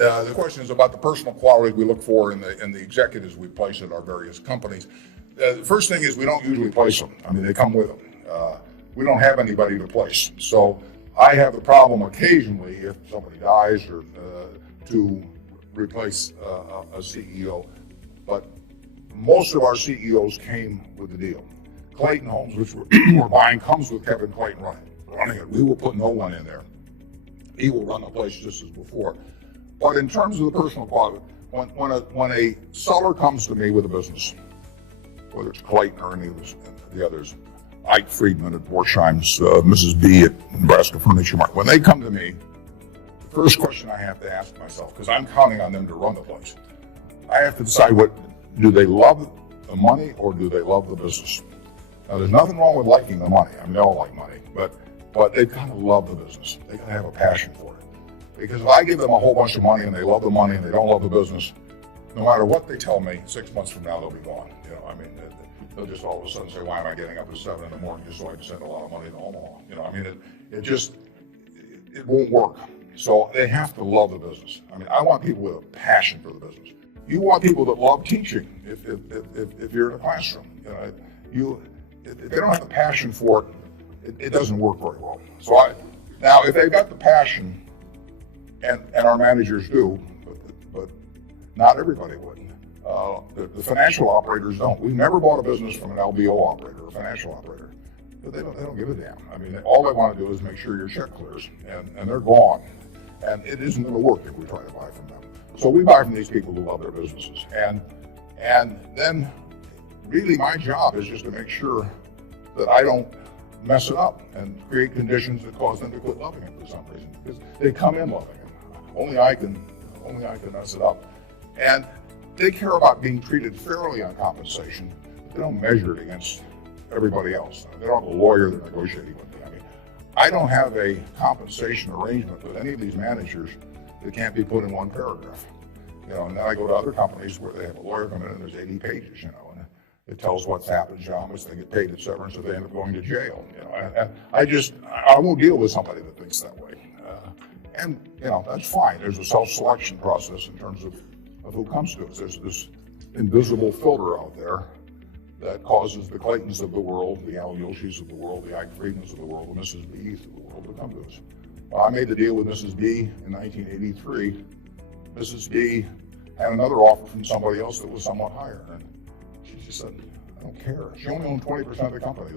The question is about the personal qualities we look for in the executives we place at our various companies. The first thing is we don't usually place them. I mean, they come with them. We don't have anybody to place. So I have the problem occasionally if somebody dies or to replace a CEO. But most of our CEOs came with the deal. Clayton Homes, which we're buying, comes with Kevin Clayton running it. We will put no one in there. He will run the place just as before. But in terms of the personal quality, when a seller comes to me with a business, whether it's Clayton or any of the others, Ike Friedman at Borsheim's, Mrs. B at Nebraska Furniture Mart, when they come to me, the first question I have to ask myself, because I'm counting on them to run the place, I have to decide do they love the money or do they love the business? Now, there's nothing wrong with liking the money. I mean, they all like money, but they kind of love the business. They kind of have a passion for it. Because if I give them a whole bunch of money and they love the money and they don't love the business, no matter what they tell me, 6 months from now they'll be gone. I mean, they'll just all of a sudden say, "Why am I getting up at 7 in the morning just so I can send a lot of money to Omaha?" I mean, it won't work. So they have to love the business. I mean, I want people with a passion for the business. You want people that love teaching. If you're in a classroom, if they don't have the passion for it, it doesn't work very well. So now if they've got the passion, and our managers do, but not everybody would. The financial operators don't. We've never bought a business from an LBO operator, a financial operator. But they don't give a damn. I mean, all they want to do is make sure your check clears, and they're gone. And it isn't going to work if we try to buy from them. So we buy from these people who love their businesses. And then really my job is just to make sure that I don't mess it up and create conditions that cause them to quit loving it for some reason. Because they come in loving it. Only I can mess it up. And they care about being treated fairly on compensation, but they don't measure it against everybody else. They don't have a lawyer they're negotiating with me. I mean, I don't have a compensation arrangement with any of these managers that can't be put in one paragraph. And then I go to other companies where they have a lawyer come in and there's 80 pages, and it tells what's happened, how much they get paid at severance, if they end up going to jail. And I won't deal with somebody that thinks that way. And that's fine. There's a self-selection process in terms of who comes to us. There's this invisible filter out there that causes the Claytons of the world, the Al Yoshis of the world, the Ike Friedmans of the world, the Mrs. B's of the world to come to us. I made the deal with Mrs. B in 1983. Mrs. B had another offer from somebody else that was somewhat higher, and she just said, "I don't care." She only owned 20% of the company.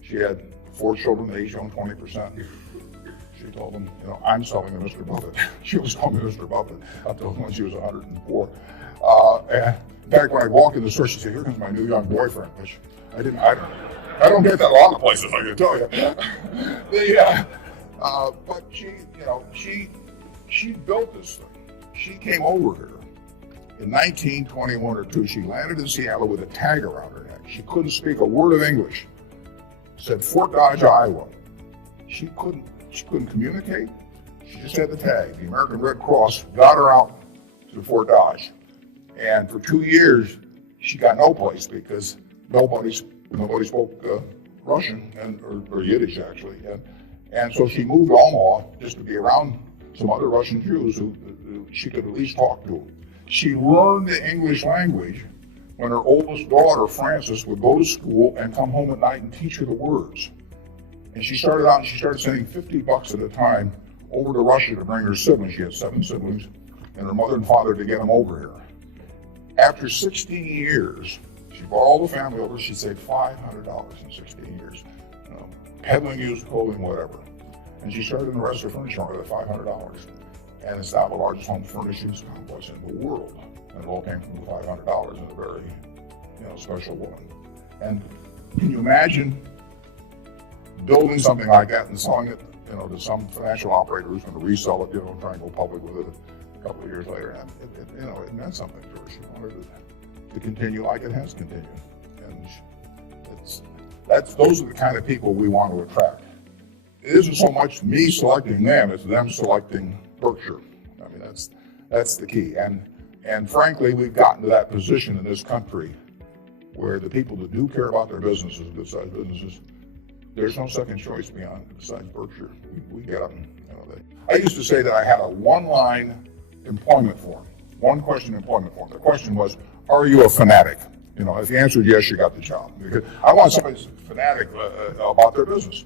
She had 4 children. They each owned 20%. She told them, "I'm selling to Mr. Buffett." She was calling me Mr. Buffett up until when she was 104. And in fact, when I walked in the store, she said, "Here comes my new young boyfriend," which I don't get that a lot of places, I can tell you. But she built this thing. She came over here in 1921 or 2. She landed in Seattle with a tag around her neck. She couldn't speak a word of English. Said Fort Dodge, Iowa. She couldn't communicate. She just had the tag. The American Red Cross got her out to Fort Dodge. And for 2 years, she got no place because nobody spoke Russian or Yiddish, actually. And so she moved to Omaha just to be around some other Russian Jews who she could at least talk to. She learned the English language when her oldest daughter, Frances, would go to school and come home at night and teach her the words. And she started sending $50 at a time over to Russia to bring her siblings. She had 7 siblings, and her mother and father to get them over here. After 16 years, she brought all the family over. She saved $500 in 16 years. Peddling used clothing, whatever. And she started in the Nebraska Furniture Mart with $500. And it's now the largest home furnishings complex in the world. And it all came from the $500 and a very, special woman. And can you imagine building something like that and selling it, to some financial operator who's going to resell it, and try and go public with it a couple of years later? And it meant something to her. She wanted it to continue like it has continued. And those are the kind of people we want to attract. It isn't so much me selecting them, it's them selecting Berkshire. I mean, that's the key. And frankly, we've gotten to that position in this country where the people that do care about their businesses, good-sized businesses, there's no second choice besides Berkshire. We get them. I used to say that I had a one-line employment form. One question employment form. The question was, are you a fanatic? You know, if you answered yes, you got the job. Because I want somebody who's a fanatic about their business.